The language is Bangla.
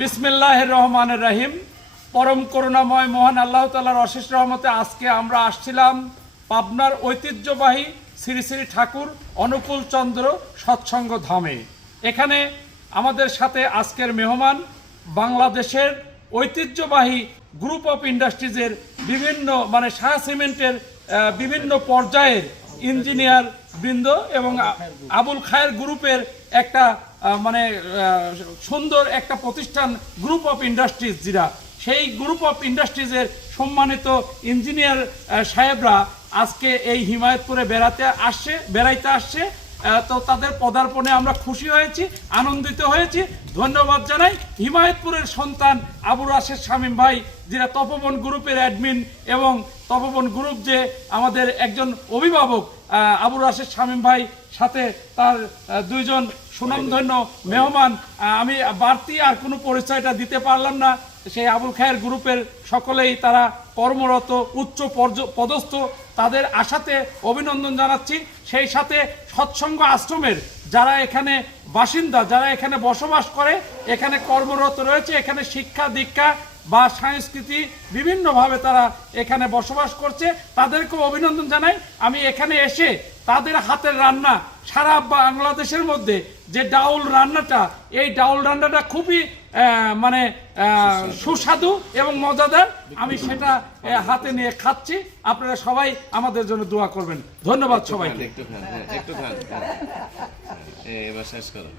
বিসমিল্লাহির রহমানির রহিম। পরম করুণাময় মহান আল্লাহ তাআলার অশেষ রহমতে আজকে আমরা আসছিলাম পাবনার ঐতিহ্যবাহী শ্রী শ্রী ঠাকুর অনুকূল চন্দ্র সৎসঙ্গ ধামে। এখানে আমাদের সাথে আজকের মেহমান বাংলাদেশের ঐতিহ্যবাহী গ্রুপ অফ ইন্ডাস্ট্রিজের বিভিন্ন শাহ সিমেন্টের বিভিন্ন পর্যায়ের ইঞ্জিনিয়ার বৃন্দ এবং আবুল খায়ের গ্রুপের একটা সুন্দর একটা প্রতিষ্ঠান গ্রুপ অফ ইন্ডাস্ট্রিজ, যেটা সেই গ্রুপ অফ ইন্ডাস্ট্রিজের সম্মানিত ইঞ্জিনিয়ার সাহেবরা আজকে এই হিমায়তপুরে বেড়াইতে আসছে। তো তাদের পদার্পণে আমরা খুশি হয়েছি, আনন্দিত হয়েছি। ধন্যবাদ জানাই হিমায়তপুরের সন্তান আবু রাশেদ শামীম ভাই, যেটা তপবন গ্রুপের অ্যাডমিন, এবং তপবন গ্রুপ যে আমাদের একজন অভিভাবক আবু রাশেদ শামীম ভাই, সাথে তার দুইজন সুনামধন্য মেহমান। আমি বাড়তি আর কোনো পরিচয়টা দিতে পারলাম না। সেই আবুল খায়ের গ্রুপের সকলেই তারা কর্মরত, উচ্চ পদস্থ, তাদের আশাতে অভিনন্দন জানাচ্ছি। সেই সাথে সৎসঙ্গ আশ্রমের যারা এখানে বাসিন্দা, যারা এখানে বসবাস করে, এখানে কর্মরত রয়েছে, এখানে শিক্ষা দীক্ষা বা সংস্কৃতি বিভিন্নভাবে তারা এখানে বসবাস করছে, তাদেরকেও অভিনন্দন জানাই। আমি এখানে এসে তাদের হাতের রান্না, সারা বাংলাদেশের মধ্যে যে ডাউল রান্নাটা, এই ডাউল রান্নাটা খুবই সুস্বাদু এবং মজাদার। আমি সেটা হাতে নিয়ে খাচ্ছি। আপনারা সবাই আমাদের জন্য দোয়া করবেন। ধন্যবাদ সবাইকে। একটু খান, এবার শেষ করো।